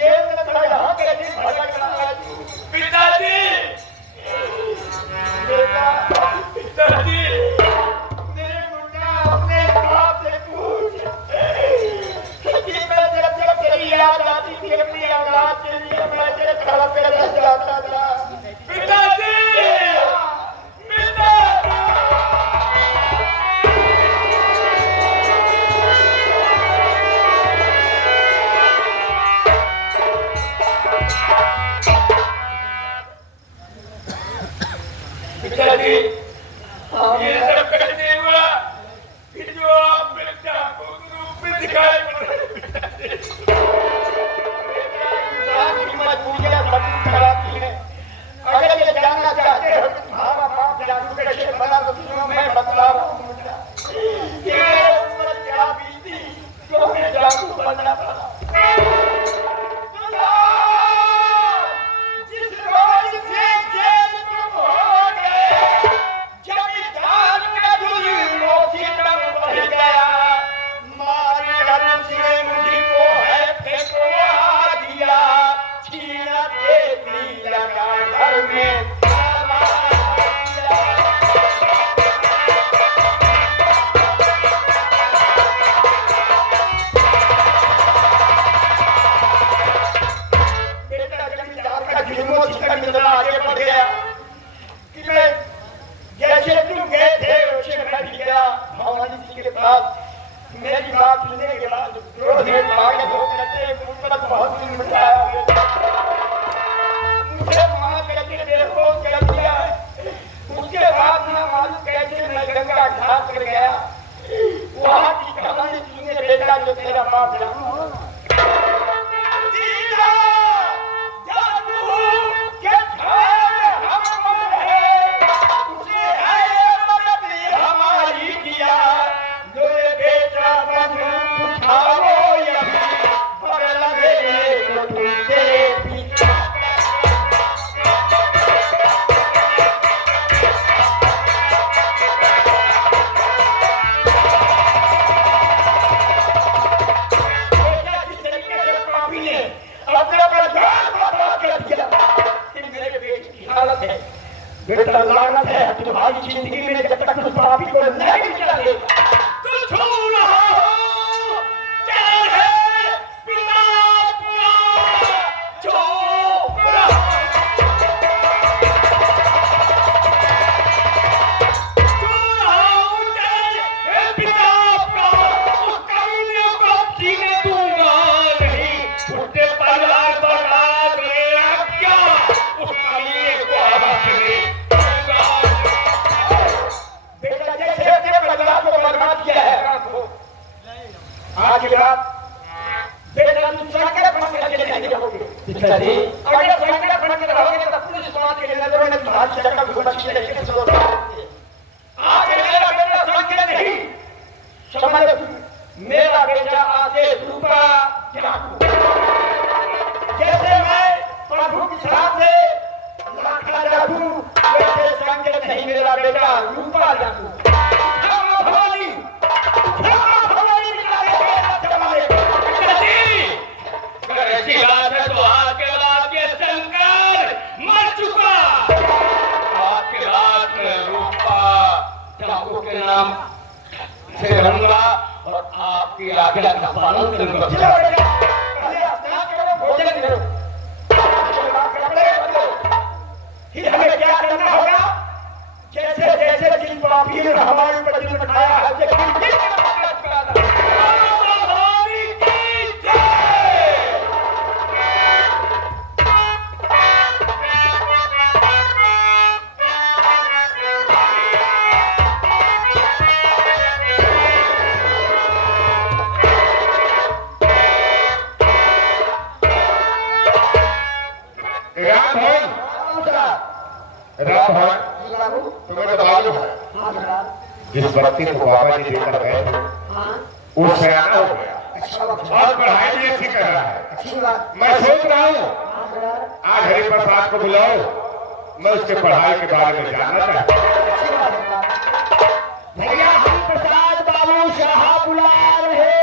Jail में खड़ा यहाँ कैसे भटक रहा है? पिताजी बेटा, पिताजी मेरे मुन्ना अपने बाप से पूछ कि मैं जब तेरी याद आती थी अपनी औलाद के लिए मैं तेरे घर पे रह जाता था। पिताजी पिताजी ये सब कैसे हुआ कि जो आप मेरे चाकू के रूप में दिखाई पड़ रहे हैं? पिताजी बेटा, इंसान की मजबूरियां सब कराती हैं। अगर ये जानना चाहते हो कि तुम्हारा बाप जादू कैसे बना तो सुनो, मैं बतला रहा हूँ कि मेरे ऊपर क्या बीती जो हमें जादू बनना पड़ा। जिस रोज से जेल तुम हो गए, जमींदार का जुल्म सितम बढ़ गया, मारे घर से मुझको है फेंकवा दिया, छीना देती लगा घर में आगे बढ़ गया कि मैं जैसे तुम गए थे वैसे मैं भी गया भवानी जी के पास। मेरी बात सुनने के बाद क्रोध में पागल हो करके मुझ पर बहुत दिन बिताया, मुझे वहां करके बेहोश कर दिया है। उसके बाद ना मालूम कैसे मैं गंगा घाट पर गया, वहां की कहानी सुनने बेटा जो तेरा बाप जानू बेटा लानत है तुम्हारी जिंदगी में जब तक उस पापी को नहीं निकाले तो छू रहा हो चाहे पिता का छू रहा हो चाहे पिता का उस कमीने को जीने दूंगा नहीं, छोटे परिवार बर्बाद मेरा क्या उस कमीने को आवाज दे आज के बाद बेटा तुम संकट बन के नहीं रहोगे। पिताजी अगर संकट बन के रहोगे तो पूरे समाज के नजरों में तुम्हारी शक्ल घुमती रहेगी। सुनो आज मेरा बेटा संकट नहीं, समझ मेरा बेटा आदेश रूपा जादू। जैसे मैं प्रभु की साथ से लाखा जादू वैसे संकट नहीं मेरा बेटा रूपा जादू। ऐसी बात है तो आपके बाद ये शंकर मर चुका, आपके बाद रूपा ठाकुर के नाम से रहूंगा और आपकी आज्ञा का पालन करूंगा। भोजन करो, फिर हमें क्या करना होगा? जैसे जैसे जिन पापी ने हमारे ऊपर दिल बिठाया है तुम्हें तो मालूम है जिस बच्चे को बाबा जी देकर गए वो सयाना हो गया और पढ़ाई भी अच्छी कर रहा है। मैं सोच रहा हूँ आज हरि प्रसाद को बुलाओ, मैं उसके पढ़ाई के बारे में जानना चाहता हूँ। भैया हरि प्रसाद बाबू शाह बुला रहे हैं।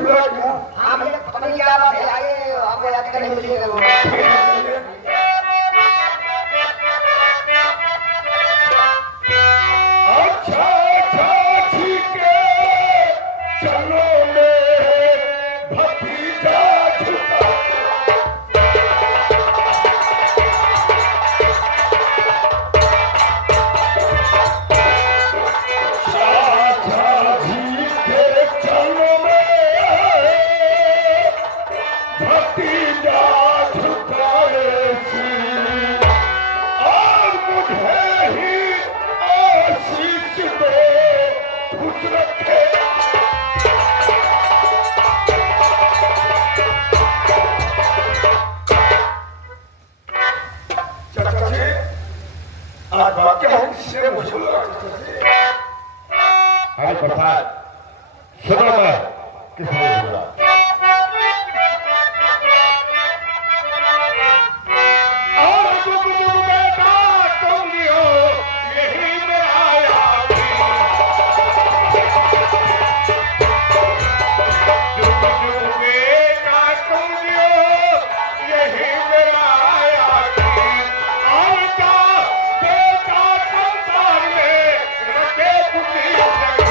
मुझे बुला दिया। हाँ भैया पता नहीं क्या बात है, आइए आपको याद करने के लिए। अच्छा अच्छा ठीक है, चलो मेरे भतीजा झुका। अच्छा ठीक है, चलो मेरे भतीजा झुकाए सिर, और मुझे ही आशीष दो खुश रखे। चाचा जी, आज वाक्य है किसने मुझे बुलाया चाचा जी? हरि प्रसाद, सुनो मैं किसने बोला? और जुग जुग बेटा तुम हो, यही मेरा याद। जुग जुग बेटा तुम हो, यही मेरा याद। और का बेटा संसार में रखे खुशी जगी।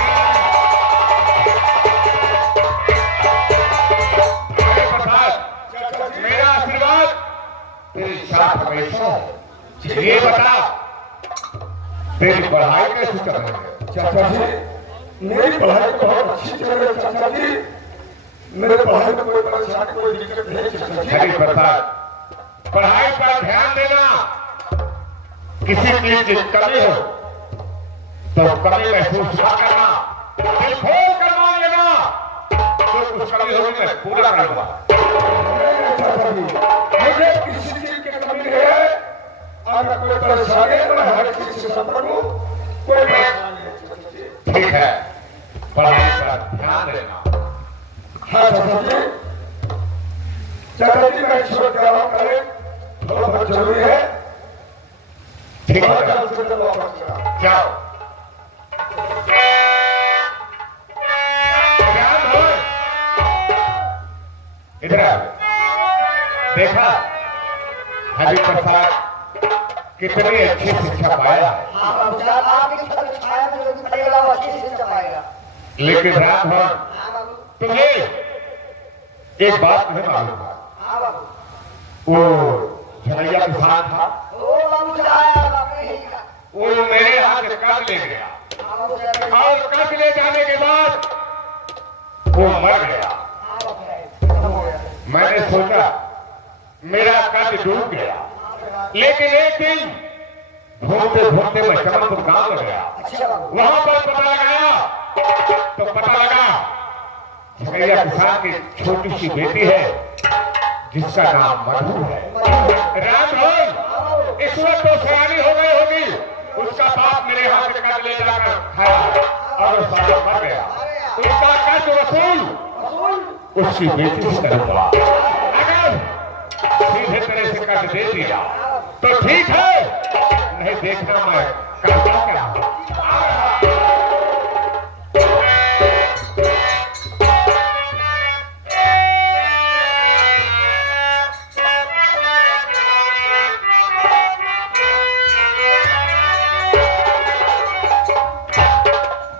हरि प्रसाद, मेरा आशीर्वाद तेरे साथ हमेशा है। ये बता, तेरी पढ़ाई कैसे चल रही है? चाचा जी, मेरी पढ़ाई तो बहुत अच्छी चल रही है चाचा जी। मेरे पढ़ाई में कोई परेशानी कोई दिक्कत नहीं चाचा जी। हरि प्रसाद, पढ़ाई पर ध्यान देना। किसी चीज की कमी हो तो कमी महसूस ना करना, दिल खोल कर मांग लेना। जो कुछ कमी होगी मैं पूरा करूंगा। नहीं चाचा जी, मुझे किसी चीज की कमी नहीं है। अगर कोई परेशानी है तो मैं हर चीज से संपन्न हूँ, कोई परेशानी नहीं चाचा जी। ठीक है, पढ़ाई पर ध्यान देना। हाँ चाचा जी, चाचा जी मैं ईश्वर के आराम करें थोड़ा बहुत जरूरी है। ठीक बहुत है, जल्द से जल्द वापस जाओ। जाओ। ध्यान दो। इधर आओ। देखा हरि प्रसाद कितनी अच्छी शिक्षा पाया है, हाँ बाबू साहब, आपकी छाया में जो भी पड़ेगा वो अच्छी से चपाएगा। लेकिन राम भर हाँ बाबू, तुम्हें एक बात नहीं मालूम है। हाँ बाबू। वो झलैया किसान था, ओ बाबू साहब, आपने ही कहा। वो मेरे हाथ से कर्ज ले गया, हाँ बाबू साहब। और कर्ज ले जाने के बाद वो मर गया। हाँ बाबू साहब, खत्म हो गया। मैंने सोचा मेरा कर्ज डूब गया, लेकिन एक दिन घूमते घूमते मैं चमनपुर गांव में गया। अच्छा बाबू। वहां पर पता लगाया तो पता लगा झलैया किसान की छोटी सी बेटी है जिसका नाम मधु है। राम भर इस वक्त तो सयानी हो गई होगी, उसका बाप मेरे हाथ से कर्ज ले जाकर खाया और वो साला मर गया। उसका कर्ज वसूल उसकी बेटी से करूंगा। अगर सीधे तरह से कर्ज दे दिया तो ठीक है, नहीं देखना मैं करता क्या।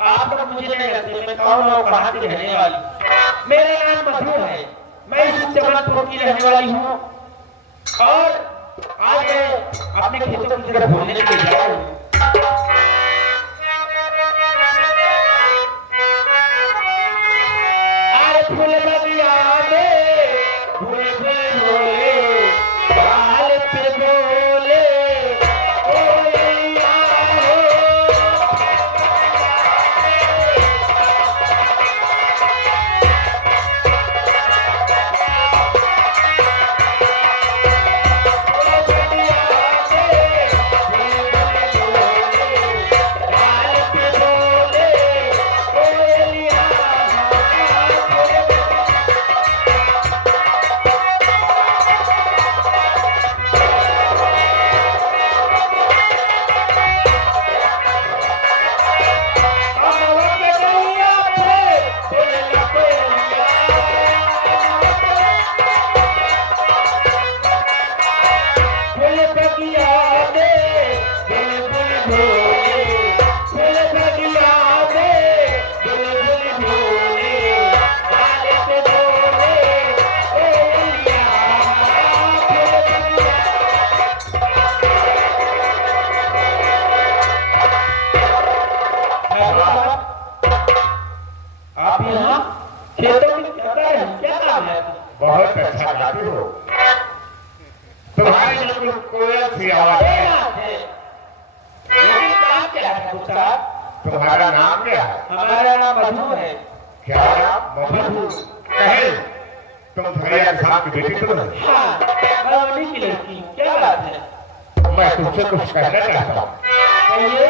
आप लोग मुझे नहीं जानते मैं कौन हूँ, कहाँ की रहने वाली। मेरा नाम मधु है, मैं इस जबलपुर की रहने वाली हूँ और आज मैं अपने खेतों की तरफ घूमने के लिए जा रही हूँ। अरे फूल बगिया में फूल बोले, बाल पे बोले, कोई यारो। फूल बगिया में फूल बोले, खेतों में जाता है, क्या काम है? बहुत अच्छा गाते हो। तुम्हारी बिल्कुल कोयल सी आवाज ये है। बात है। लेकिन काम क्या है ठाकुर साहब? तुम्हारा नाम क्या है? हमारा नाम मधु है। क्या नाम? मधु। कहे तुम धैर्य साहब की बेटी तो नहीं? हाँ, मैं उन्हीं की लड़की हूँ। क्या बात है? मैं तुमसे कुछ कहना चाहता हूँ। कहिए।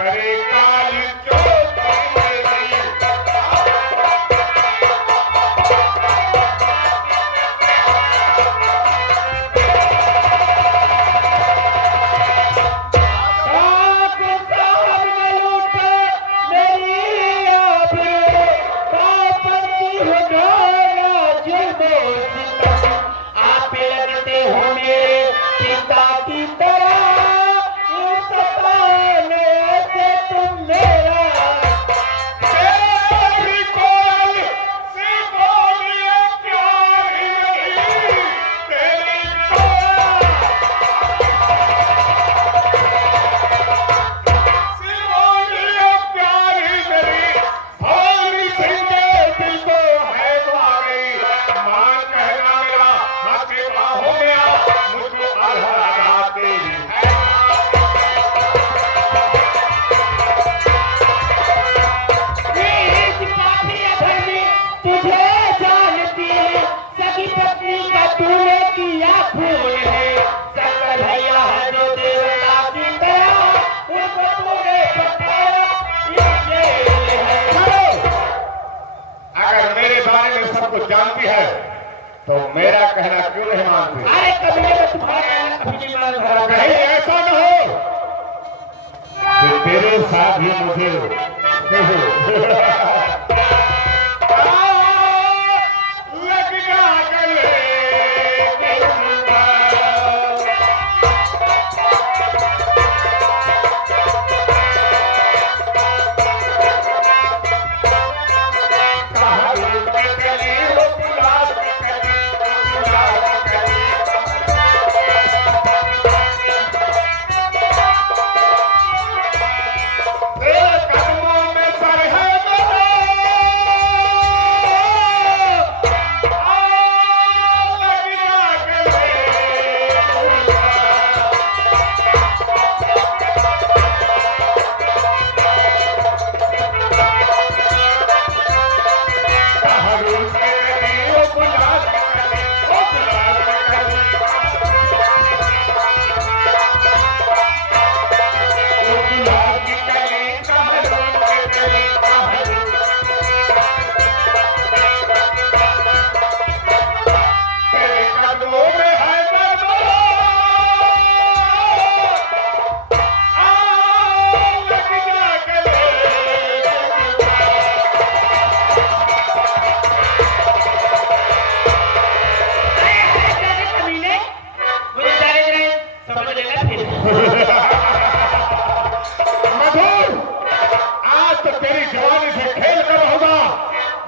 करे काली चोट मेरी। कुछ जानती है तो मेरा कहना क्यों नहीं मानती? अरे कभी नहीं, तुम्हारा कहना कभी नहीं मान रहा। कहीं ऐसा न हो कि तेरे साथ ही मुझे लग जा गले।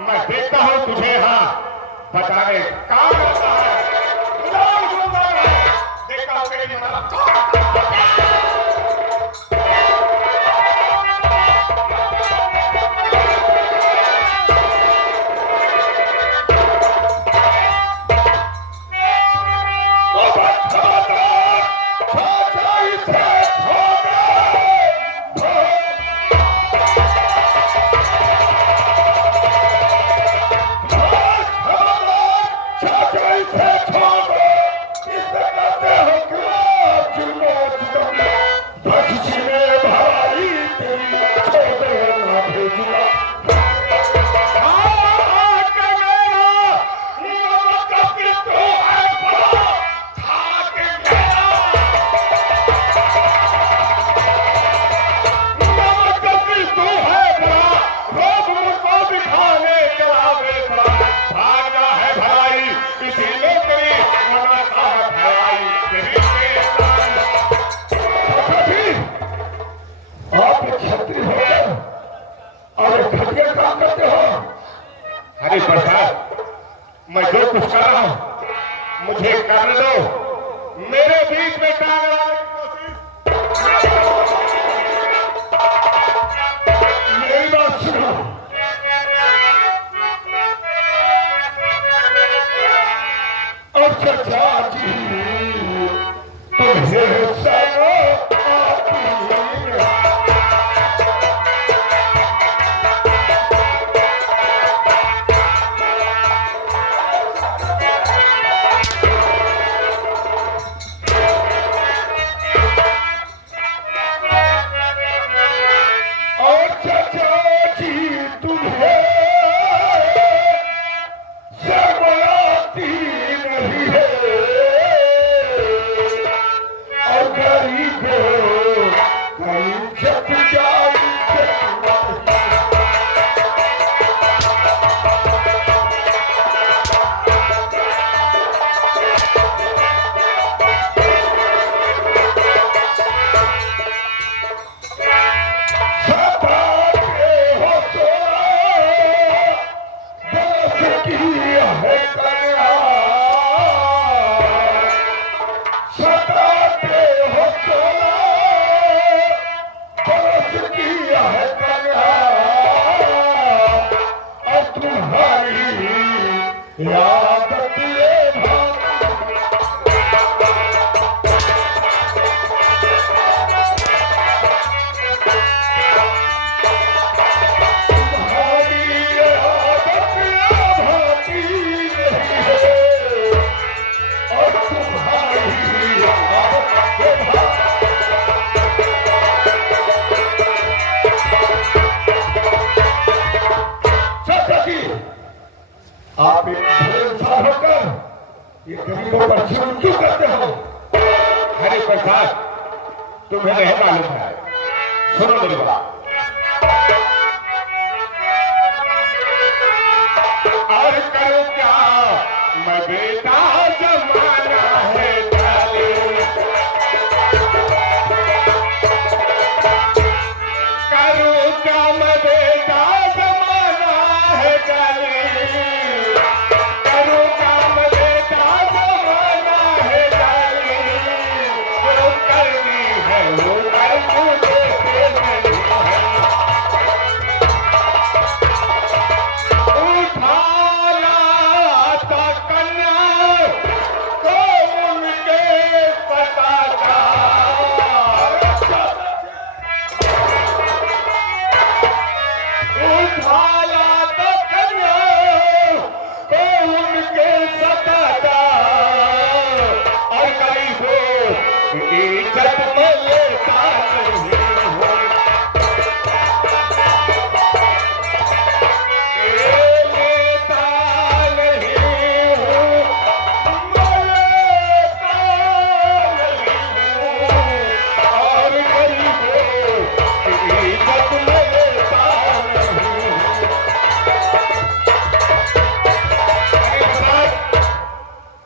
मैं देखता हूं तुझे यहाँ बताने काम आता है। देखता हूं तेरी Hey! आप एक छत्री हो गए और एक घटिया काम करते हो। हरि प्रसाद, मैं जो कुछ कर रहा हूं मुझे करने दो। मेरे बीच में टांग लगाने की कोशिश, मेरी बात सुनो। और चाचा जी तुम्हें सरो आप इंसान होकर ये गरीबों पर जुल्म क्यों करते हो? हरि प्रसाद, तुम्हें नहीं मालूम है। सुनो मेरी बात। और करो क्या, मैं बेटा जमाना है करो क्या, मैं बेटा जमाना है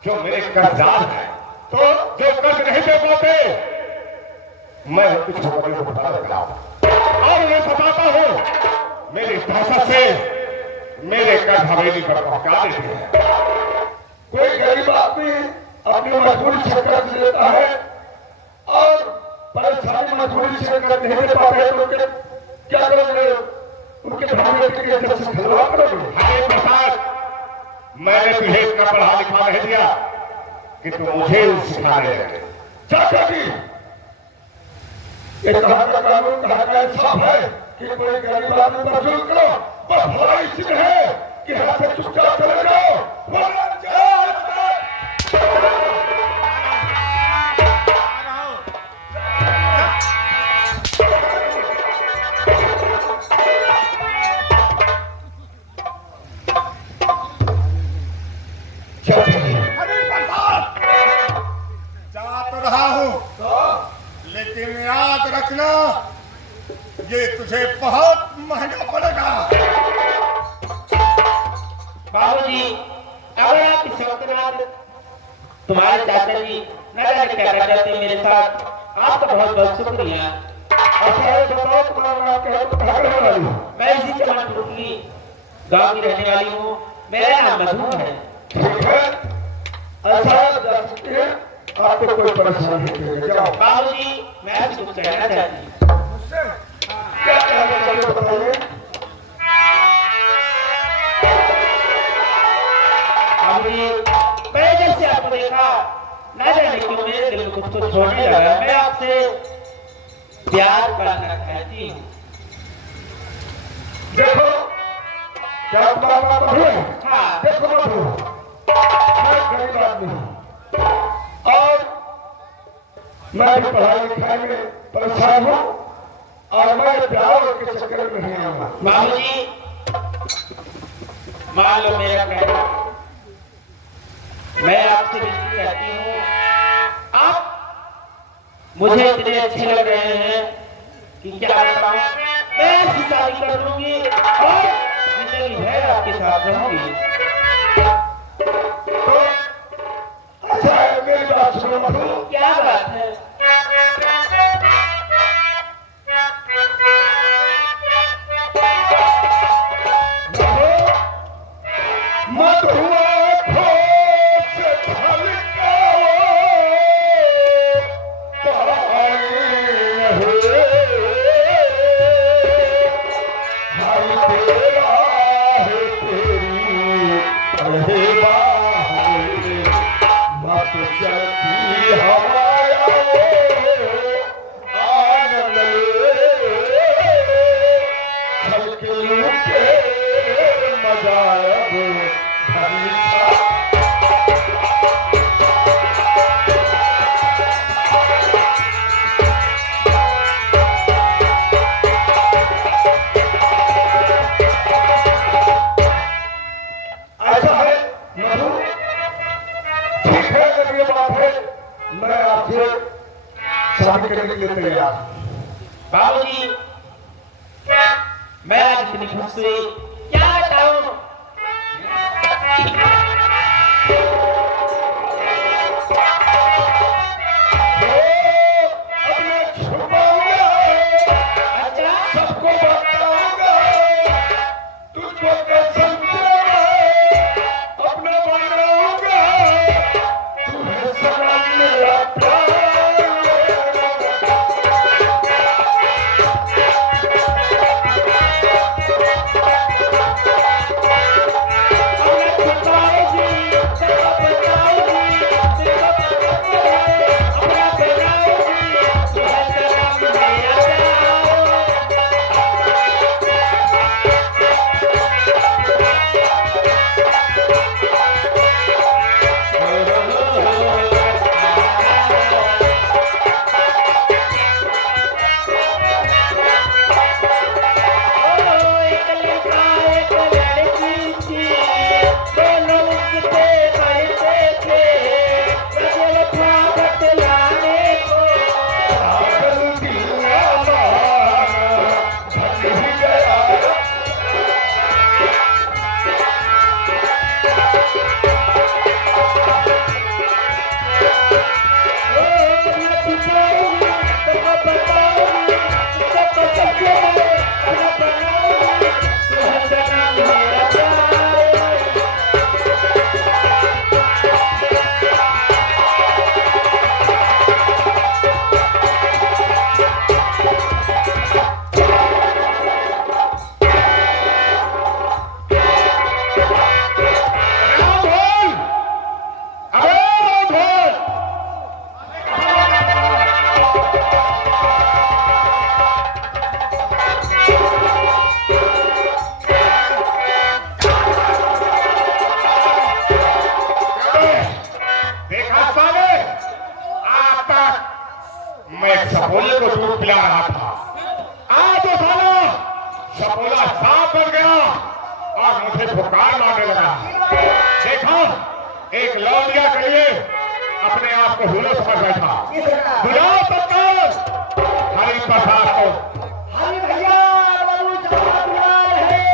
जो मेरे कर्जदार है, तो जो कर्ज नहीं दे पाते मैं कुछ को बता देता हूं और उन्हें बताता हूं। मेरी भाषा से मेरे कर्ज हवेली पर पहुंचा देते हैं। कोई गरीब आदमी अपनी मजबूरी से कर्ज लेता है और परेशानी मजबूरी से कर्ज नहीं दे पाते तो क्या करोगे? उनके भाग्य के इज्जत से खिलवाड़ करोगे? हरे प्रसाद, मैंने तुझे इतना पढ़ा लिखा नहीं दिया कि तुम मुझे सिखाने लगे। चाचा जी, ये कहा का कानून कहा का इंसाफ है कि कोई गरीब आदमी पर जुल्म करो, बस हमारा इसी है कि हाथ से चुपचाप चले जाओ। लेकिन याद रखना, ये तुझे बहुत महंगा पड़ेगा। बाबूजी, अगर आप इस वक्त तुम्हारे चाचा जी न जाने क्या कर जाते मेरे साथ, आपका बहुत बहुत शुक्रिया। अच्छा, बताओ तुम्हारा कहाँ रहने वाली हो? मैं इसी चमन टुकली गांव की रहने वाली हूँ। मेरा नाम मधु है। ठीक है, ऐसा जा सकते हैं, आपको कोई परेशानी नहीं है, जाओ। बाबूजी, मैं आपसे कुछ कहना चाहती हूँ। मुझसे क्या कहना चाहिए बताइए? बाबूजी, मैं जैसे आपको देखा, ना जाने क्यों मेरे दिल को कुछ तो छोड़ने लगा। मैं आपसे प्यार करना चाहती हूँ। देखो, क्या तुम्हारा नाम मधु है? हाँ। देखो मधु, मैं गरीब आदमी हूँ और मैं भी पढ़ाई लिखाई में परेशान हूँ और मैं प्यार के चक्कर में नहीं आऊंगा। बाबूजी, मान लो मेरा कहना, मैं आपसे विनती करती हूँ, आप मुझे इतने अच्छे लग रहे हैं कि क्या बताऊं, मैं आपकी शादी कर लूंगी और जिंदगी भर आपके साथ रहूंगी। तो अच्छा है, मेरी बात सुनो मधु। क्या बात है? शादी करने के लिए तैयार। बाबूजी, मैं आज इतनी खुश हुई, क्या बताऊं? अच्छा, सबको बताऊंगा, तुझको कसम से अपना बनाऊंगा, तुम्हें सलाम मेरा मैं सपोले को दूध पिला रहा था, आज वो साला सपोला सांप बन गया और मुझे पुकार मारने लगा। देखा, एक लौंडिया के लिए अपने आप को हीरो समझ बैठा। बुलाओ सरकार हरि प्रसाद को। हरि भैया बाबू साहब बुला रहे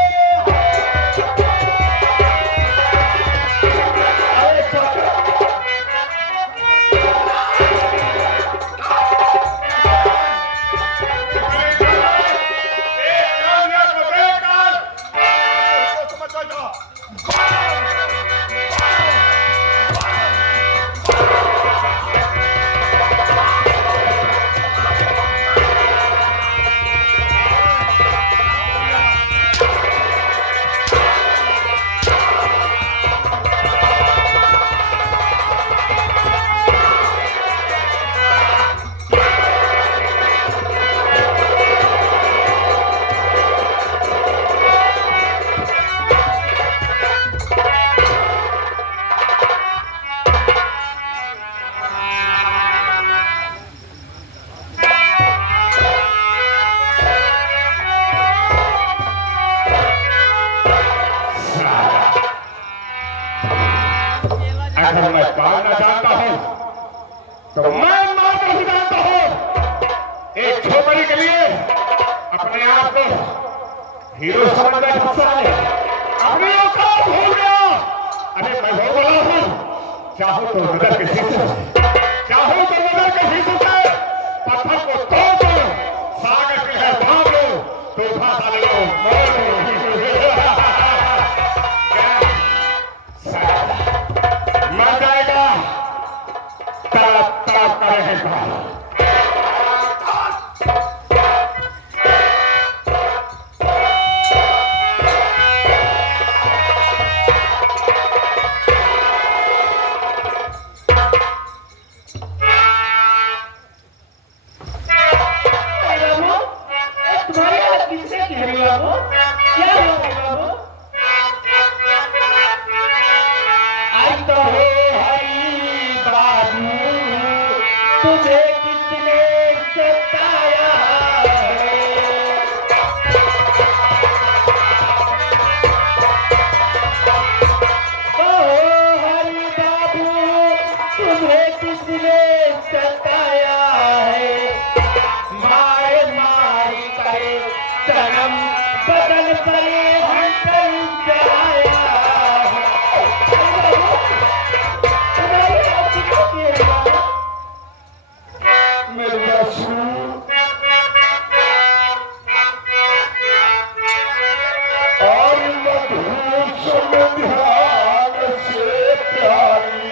तो मैं मां का सिद्धांत हूं। एक छोकरी के लिए अपने आप को हीरो समझ गए, अपनी औकात भूल गया। अरे मैं हो बोला हूं, चाहो तो नजर के शीशे से, चाहो तो नजर के शीशे से पत्थर को तोड़ दो, सागर के है भाग लो, तूफान डाल लो, मोड़ लो। मर जाएगा तड़प तड़प कर रहेगा। तुझे किसने सताया हरि बाबू, तुझे किसने सताया है? मारे मार करे सनम बदल परे हंटर जाया। और मधुसूदन ध्यान से प्यारी,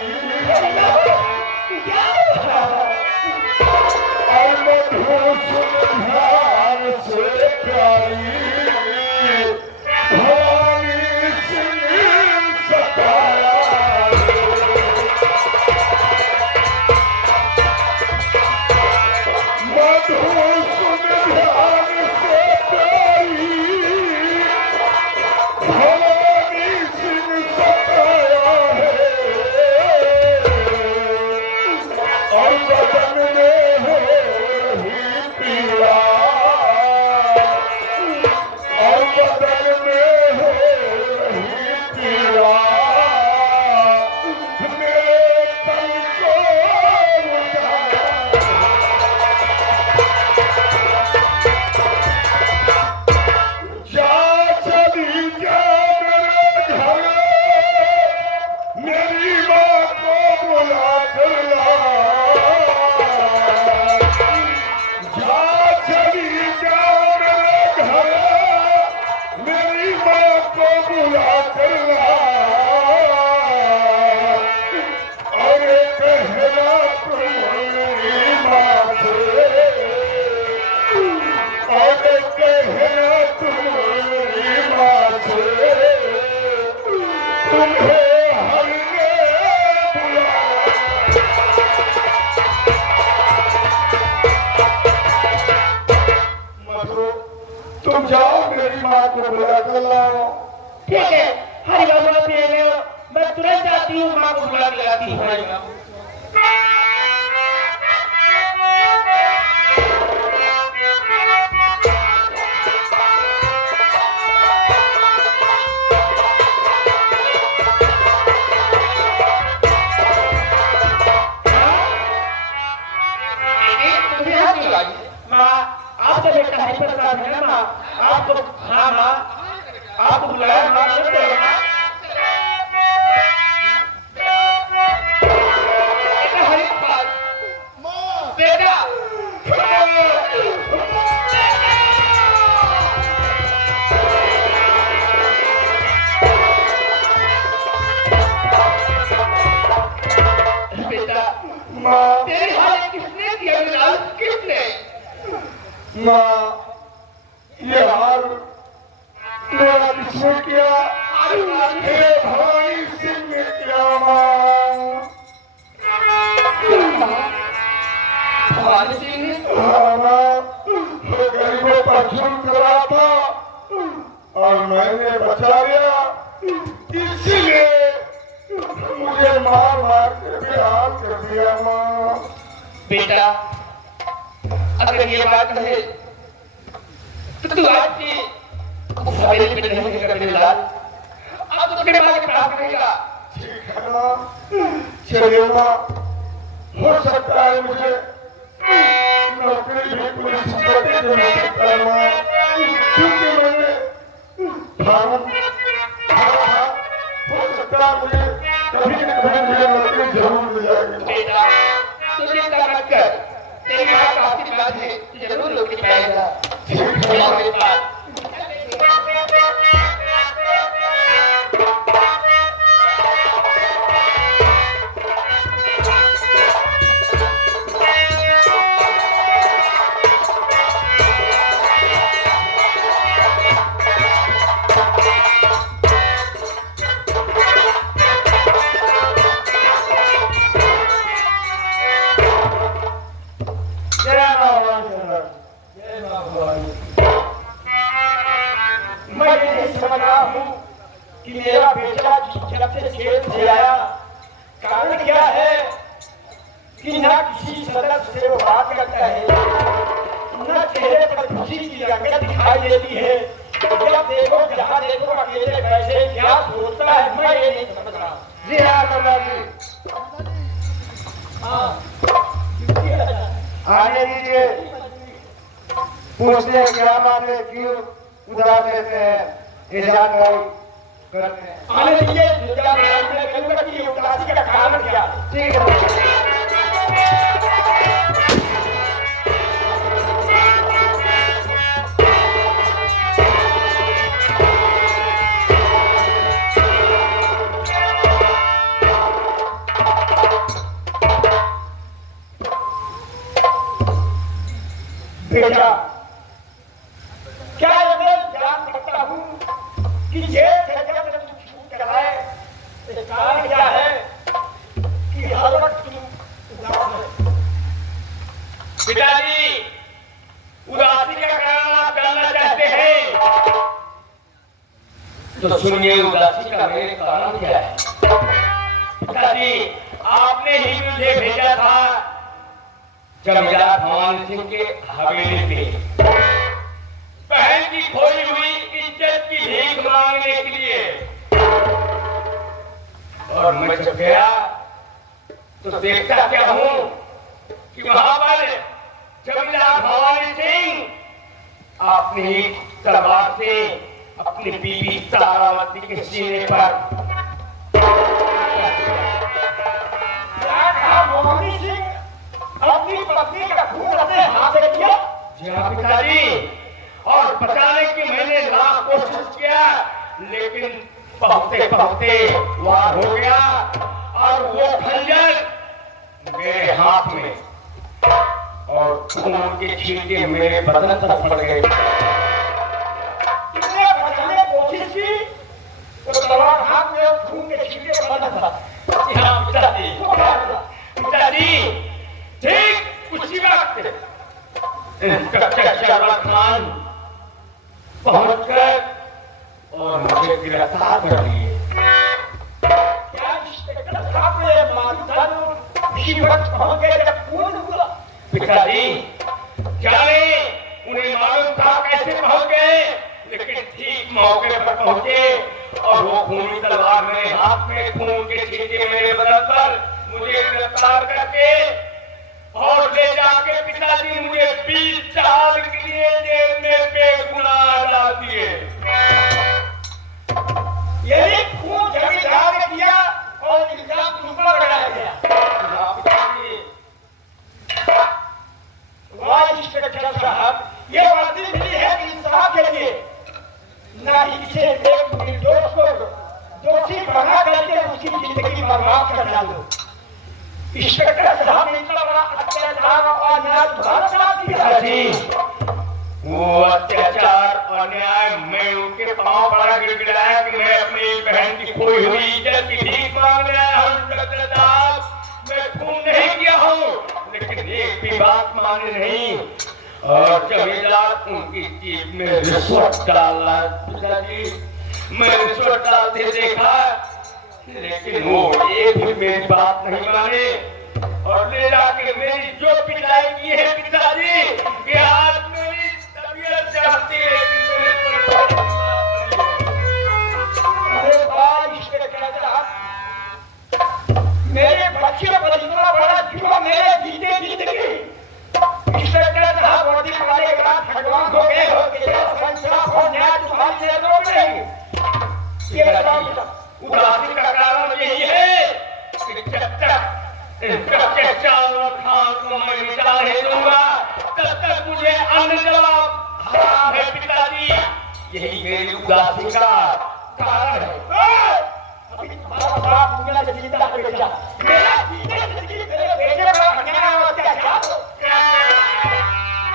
और मधुसूदन ध्यान से प्यारी, भवानी सिंह सताया। मधुसूदन ध्यान से प्यारी, भवानी सिंह सताया है। और बदन में हो रही पीड़ा, और बदन में हो रही पीड़ा, मेरे तन को बुझाया। जा चली जा मेरे घर, मेरी माँ को बुला कर ला। जा चली जा मेरे घर, मेरी माँ को बुला कर ला। और कहना तुम्हारी माँ से, और कहना तुम्हारी माँ से, तुम्हें हमने बुलाया। मधु, तुम जाओ मेरी माँ को बुला कर लाओ। ठीक है, हरि बाबू आप ले लो, मैं तुरंत जाती हूँ, माँ को बुला के लाती हूँ। माँ, आपका बेटा हाइपर साहब है ना माँ, आपको, हाँ माँ, आपको बुलाया माँ, बेटा बेटा, माँ, तेरी हालत किसने किया बिलाल, किसने? माँ, ये हाल मेरा किसने किया? हे भवानी सिंह ने किया। माँ, भवानी सिंह ने? हाँ माँ, वो गरीबों पर जुल्म करा था और मैंने बचा लिया, इसीलिए मुझे मार मार के बेहाल कर दिया। माँ, बेटा, अगर ये बात है तो तू आज की हवेली पे नहीं कर बिलाल, अब तो तेरे बारे में प्राप्त रहेगा। ठीक है माँ, चलिए माँ, हो सकता है मुझे नौकरी भी पुलिस पति को नहीं सकता माँ, क्योंकि मैंने फार्म भरा था। हो सकता है मुझे कभी न कभी मुझे नौकरी जरूर मिल जाएगी। बेटा तू चिंता मत कर, तेरी माँ का आशीर्वाद है, तू जरूर नौकरी पाएगा। चलो मेरे पास। मैं ये नहीं समझ रहा हूँ कि मेरा बेटा जब से खेत से आया, कारण क्या है कि ना किसी सदस्य से वो बात करता है, न चेहरे पर खुशी की रंगत दिखाई देती है। जब देखो जहाँ देखो अकेले बैठे क्या सोचता है, मैं ये नहीं समझ रहा। जी हाँ बाबा जी, हाँ आने दीजिए। पूछते हैं क्या बात है, क्यों उदास रहते हैं, ये जानकारी करते हैं। आने दीजिए, कि उदासी का कारण क्या है। ठीक है। बेटा क्या मैं जान सकता हूँ कि ये जगह में तू छूट कराए, इसका कारण क्या है कि हर वक्त तू उदास है। पिताजी उदासी का कारण आप जानना चाहते हैं तो सुनिए, उदासी का मेरे कारण क्या है। पिताजी आपने ही मुझे भेजा था जमींदार भगवान सिंह के हवेली पे बहन की खोई हुई इज्जत की भीख मांगने के लिए, और मैं जब गया तो देखता क्या हूँ कि वहां पर जमींदार भगवान सिंह अपनी तलवार से अपनी बीवी तारावती के सीने पर मोहनी सिंह अपनी पत्नी का खून अपने हाथ से किया। जी हाँ पिताजी, और बचाने की मैंने लाख कोशिश किया, लेकिन पहुंचते पहुंचते वार हो गया और वो खंजर मेरे हाथ में और खून के छींटे मेरे बदन तक पड़ गए। इसने बचाने की कोशिश की तो तलवार हाथ में और खून के छींटे बना था। जी हाँ पिताजी। पिताजी ठीक उसी वक्त इंस्पेक्टर शरवत खान पहुंचकर और मुझे गिरफ्तार कर लिए। क्या इंस्पेक्टर साहब ने मानधन उसी वक्त पहुंच गए जब खून हुआ? पिताजी जाने उन्हें मालूम था कैसे पहुंच गए, लेकिन ठीक मौके पर पहुंचे और वो खूनी तलवार मेरे हाथ में, खून के छींटे मेरे बदन पर, मुझे गिरफ्तार करके और ले जाके पिताजी मुझे 20 साल के लिए जेल में बेगुनाह डाल दिए। यही खून जमींदार ने किया और इल्जाम तुम पर लगाया गया। पिताजी वाह इंस्पेक्टर साहब, ये वर्दी मिली है इंसाफ के लिए, ना ही किसी एक निर्दोष को दोषी बना करके उसकी जिंदगी बर्बाद कर डालो। इंस्पेक्टर साहब ने इतना बड़ा अत्याचार और अन्याय तुम्हारे साथ किया है। जी वो अत्याचार और न्याय मैं उनके पांव पड़ा गिड़गिड़ाया कि मैं अपनी बहन की खोई हुई इज्जत की भीख मांग रहा हूँ। इंस्पेक्टर साहब मैं खून नहीं किया हूँ, लेकिन एक भी बात माने नहीं, और जमींदार उनकी जेब में रिश्वत डाला। पिताजी मैं रिश्वत डालते देखा, लेकिन वो एक भी मेरी बात नहीं माने और ले जाके मेरी जो पिटाई की है पिताजी, कि आज मेरी तबीयत चाहती है कि मेरे पर अरे वाह इंस्पेक्टर साहब, मेरे बच्चे पर इतना बड़ा जुर्म उदासी का कारण यही है कि जब तक इन कच्चे चावल और खान को मैं मिटा नहीं दूंगा तब तक मुझे अन्न जवाब हराम है पिताजी। यही मेरी उदासी का कारण है। अभी तुम्हारा बाप दुनिया से जिंदा है बेटा, मेरा जीते जिंदगी तेरे बेटे पर अन्याय और अत्याचार।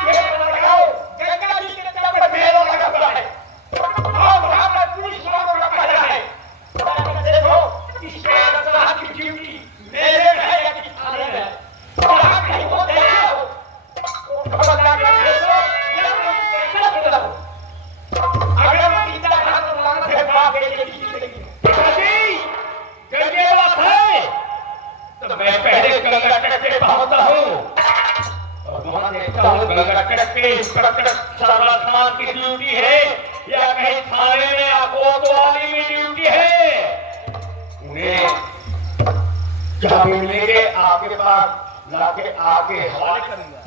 ये बताओ गंगा जी के तट पर मेला लगा हुआ है और वहां पर पुलिस वालों को रखा गया है। देखो इस तरह की ड्यूटी मेरे है या कि थाने में है, जहां कहीं वो देखो तो खबरदार कर दो या कैसे बोला अगर वो पिता का तो लानत है बाप बेटे की जिंदगी। पिताजी जब ये बात है तो मैं पहले गंगा तट पे पहुंचता हूँ और वहां देखता हूँ गंगा तट पे इंस्पेक्टर सरला खान की ड्यूटी है या कहीं थाने में या कोतवाली में ड्यूटी है। उन्हें जब मिलेंगे आपके पास लाके आगे हवाले करूंगा।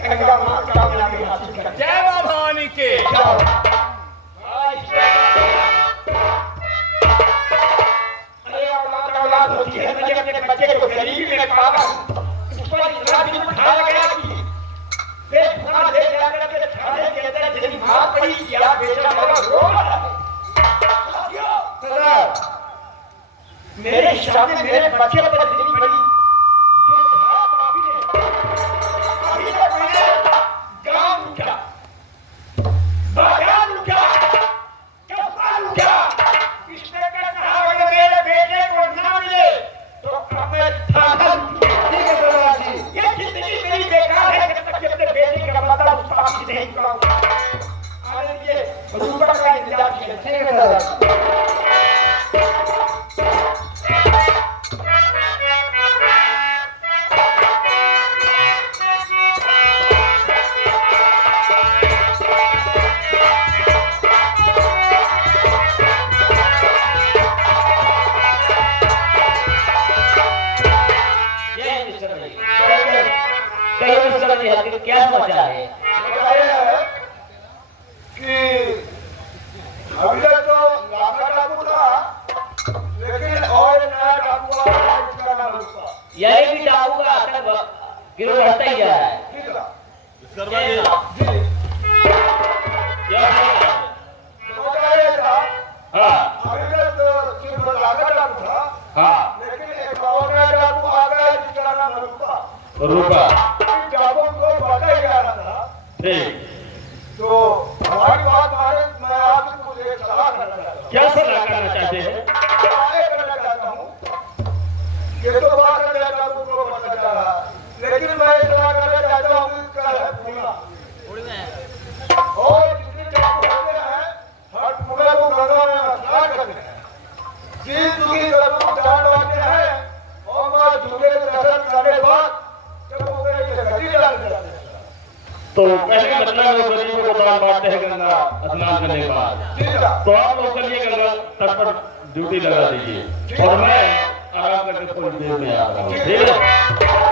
गंगा मां का नाम हासिल कर जय मां भवानी के। जाओ। अरे औलाद होती है, मैंने अपने बच्चे को गरीबी में पाला, उस पर इतना दिन उठाया गया कि पेट भरा दे जाकर के थाने के अंदर जितनी मां पड़ी क्या बेटा मेरा रो रहा है। मेरे सामने मेरे बच्चे पर इतनी बड़ी अभी तक मैंने गांव लूटा, बाजार लूटा, कस्बा लूटा, इसने कहा अगर मेरे बेटे को ना मिले तो अब मैं थाना लूटूंगा। ठीक है सरदार जी। ये जिंदगी मेरी बेकार है जब तक कि अपने बेटे का पता उस पाप से नहीं कराऊंगा। आज ये रूपा का इंतजार कीजिए। ठीक है सरदार जी। क्या समाचार है? कि अभी तक तो लाखा डाकू था, लेकिन और नया डाकू आ रहा है, इसका नाम रूपा। यही भी डाकू का आतंक गिरोह बढ़ता ही जा रहा है। ठीक है जी क्या समाचार ये था, हाँ अभी तक तो सिर्फ लाखा डाकू था, हाँ लेकिन एक और नया डाकू आ गया है, जिसका नाम रूपा। रूपा इन डाकू को पता ही जा रहा था, ठीक। तो हमारी बात माने, मैं आपसे कुछ एक सलाह करना चाहता हूँ। क्या सलाह करना चाहते हैं? सलाह करना चाहता हूँ। ये तो बात है नया डाकू को पता चला, लेकिन मैं सलाह करना चाहता हूँ कि क्या है पूर्णिमा और जितने डाकू होते हैं, हर पूरा को गंगा में स्नान करते हैं, जी दुखी करूँ जान वाले हैं और मैं झूठे दर्शन करने बाद जब वो गए गति डाल देते हैं। तो पहले मतलब वो गरीबों को दान बांटते हैं गंगा स्नान करने के बाद। ठीक है तो आप लोग चलिए गंगा तट पर ड्यूटी लगा दीजिए और मैं आराम करके थोड़ी देर में आ रहा हूँ। ठीक है।